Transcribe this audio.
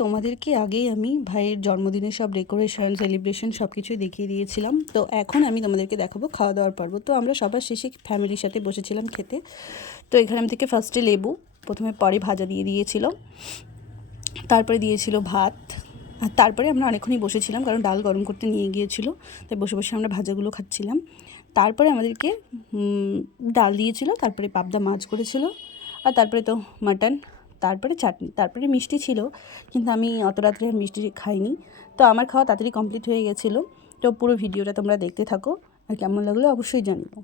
তোমাদেরকে আগেই আমি ভাইয়ের জন্মদিনের সব ডেকোরেশন সেলিব্রেশন সব কিছুই দেখিয়ে দিয়েছিলাম। তো এখন আমি তোমাদেরকে দেখাবো খাওয়া দাওয়ার পর্ব। তো আমরা সবার শেষে ফ্যামিলির সাথে বসেছিলাম খেতে। তো এখানে আমি থেকে ফার্স্টে লেবু, প্রথমে পরে ভাজা দিয়ে দিয়েছিল, তারপরে দিয়েছিল ভাত, আর তারপরে আমরা অনেকক্ষণই বসেছিলাম কারণ ডাল গরম করতে নিয়ে গিয়েছিল, তাই বসে বসে আমরা ভাজাগুলো খাচ্ছিলাম। তারপরে আমাদেরকে ডাল দিয়েছিল, তারপরে পাবদা মাছ করেছিল, আর তারপরে তো মাটন, তারপরে চাটনি, তারপরে মিষ্টি ছিল, কিন্তু আমি অত রাত্রে আর মিষ্টি খাইনি। তো আমার খাওয়া তাড়াতাড়ি কমপ্লিট হয়ে গেছিলো। তো পুরো ভিডিওটা তোমরা দেখতে থাকো, আর কেমন লাগলো অবশ্যই জানিও।